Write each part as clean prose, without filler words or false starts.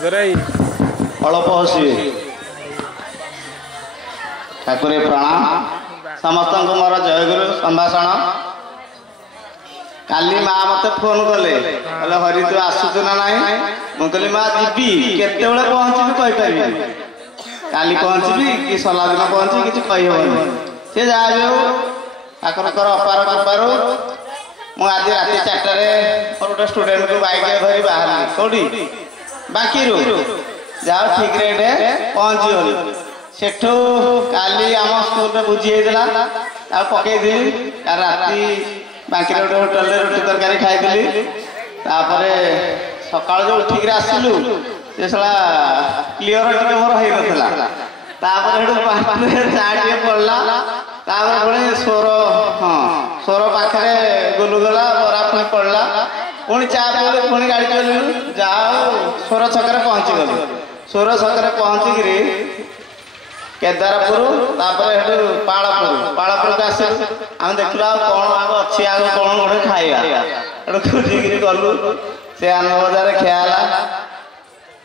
अल्प हसवे ठाकुर प्रणाम समस्त मोर जयगुरु संभाषण काली माँ मत फोन कले हरि तू आसुचु ना नाई मुझे माँ जीवी केते पहुँची कहीपर काली पहुँची कि सला दिन पहुँची कि कहीहन सी जहाँ भी हो ठाकुर अपार कृपार मुझे आज राति 4टार गोटे स्टूडेंट को बाइक धरी बाहर कौटी बाकी जाओ ठीक रेट पहुँची गली सेठू काली आम स्कूल में बुझी होता पकईदी राति बाकी गोटे होटेल रोटी तरकारी खाई सका जो उठिक आसलु से सला क्लीयर टे मोर होता चाटे पड़ा पुणी स्वर हाँ स्वर पाखे गुलुगला बरा पुणी पड़ा पुणी चा पी पुणी गाड़ी चलू जाओ स्वर छक पहुँची गलु स्वर छक पहुँचिक केदारपुर पालपुर को आस आम देखल कौन आग अच्छी आग कौन गोटे खाइबा खोजिक गलु से आनंद बजार खियाला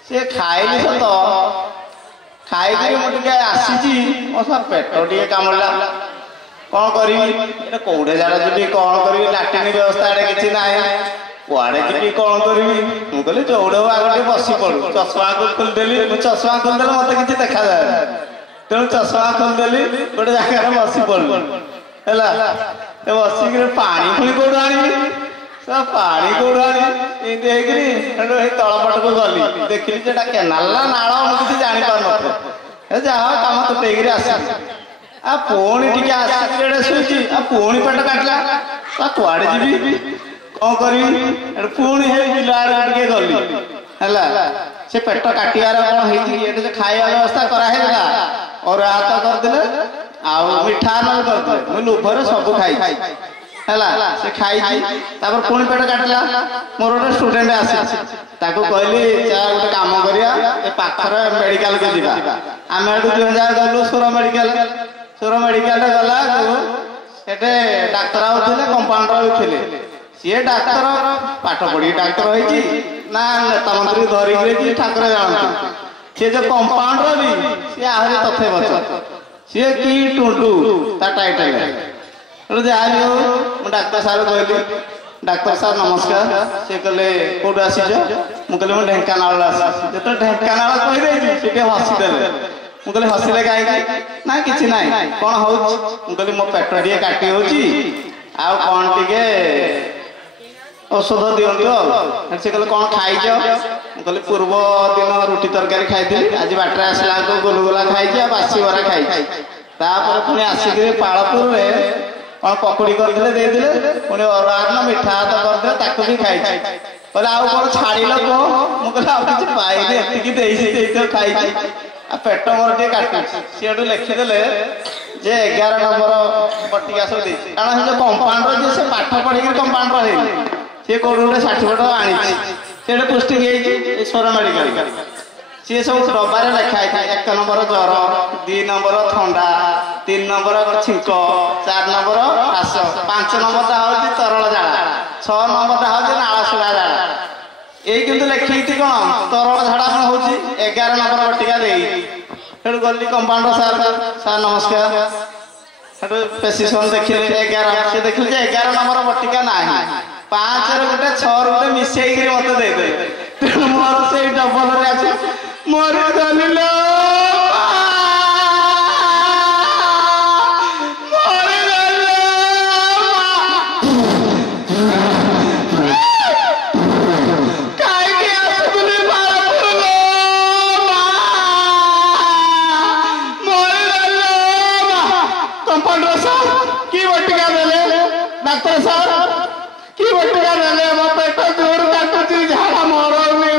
सी खाइली सत खाई मुझे आसी मो सर पेट टे कामुड़ा कौन करी कौटे जाड़ा जी कौन करी लाट्रिन व्यवस्था आड़े कि ना कुआड़े जी कौन करी मुझे चौड़े आगे बसी पड़ू चश्मा को खोलदेली चश्मा खोलदेले मत कि देखा जाए तेणु चश्मा खोलदेली गोटे जगह बसी पड़ू है बसिक पानी पुणी कौटू आनी पानी कौटू आनी तलपट को गली देखिली केनाल ना नाल मुझे जापार न जहाँ कम तुटेक आस पुणी टे आसिक शुची पुणी पेट काटला कुआड़े जी कौन करी पुणी बिलाड़े गली है से पेट काटार कौन हो खाଇବା व्यवस्था कराला और हाथ करदे मिठा न करदे मुझे लोभर सब खाई है से खाई पुणी पेट काटला मोर गोटे स्टूडेंट आसी कहली गोटे कम करा पाखर मेडिकल को जीवा आम गलु सोर मेडिकल गला से डाक्तर आउे कंपाउंडर होते सी डाक्तर पाठ पढ़ी डाक्तर होती ना नेता मंत्री धरिकी ठाकुर जानते सी जो कंपाउंडर भी सी आहरी तथे बच सी कि टुंटू ता टाइटल जहाँ भी हो डाक्तर सार कहली डाक्तर सार नमस्कार सी कहले कौट आस मुझे मुझे ढेंकानाल जो ढेंकानाल कहीदे सी हसीदे मुझे हसिले कहीं ना कि ना कौन हो मुझे मो पेट टे काटी हो कौन टे औषध दिंतु से कहले कौन खाई कहले पूर्व दिन रुटी तरकारी खाई आज बाटर आसला गोलगोला खाई बासी बरा खाई पुणी आसिक पालपुर कौन पकड़ी करते पुणी अरुआन मीठा हाथ करते भी खाई कहले आउ कौन छाड़ कह मुझे पाइली एतिक खाई पेट मोर टे काटू सी लिखिदे जे 11 नंबर बटिका सब कारण जो कंपाउंडर जी से पाठ पढ़ी कंपाउंडर है सी कौट गोटे सर्टिफिकेट आनी से पोस्टिंग स्वर मेडिकल सी सब डबार लिखाई 1 नंबर ज्वर 2 नंबर थंडा 3 नंबर छिंक 4 नंबर काश 5 नंबर हूँ तरल झाड़ा 6 नंबर हूँ नालसुड़ा झाड़ा यही किंतु लिखी कौन तरल झाड़ा कौन हो 11 नंबर बटिका दे गली कंपाउंडर सार नमस्कार प्रेसक्रिप्शन देखिले 11 से देखिले 11 नंबर बटिका ना 5 गोटे 6 गोटे मिसेक मत दे तेणु मोर से डबल मोर गली डाक्तर साहब कि बटिका देले मो पेट जोर काटुची झाड़ा मोर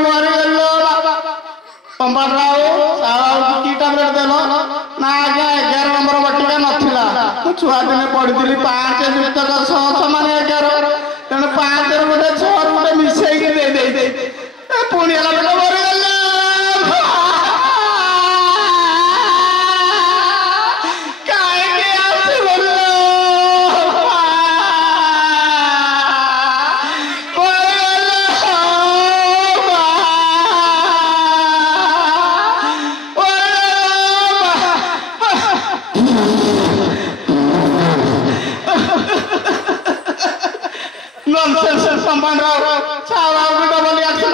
मरी गलो कंपाउंडर की टैबलेट देलो ना आज्ञा 11 नंबर बटिका नथिला छुआ दिने पढ़ी 5 जुतक 6 समान 11 तेणु 5 गोटे 6 गोटे मिसेक दे पुणी मरी गलो ନନସେନ୍ସ କମ୍ପାଉଣ୍ଡର ଚାଉଳ ଡବଲ ରିଆକ୍ସନ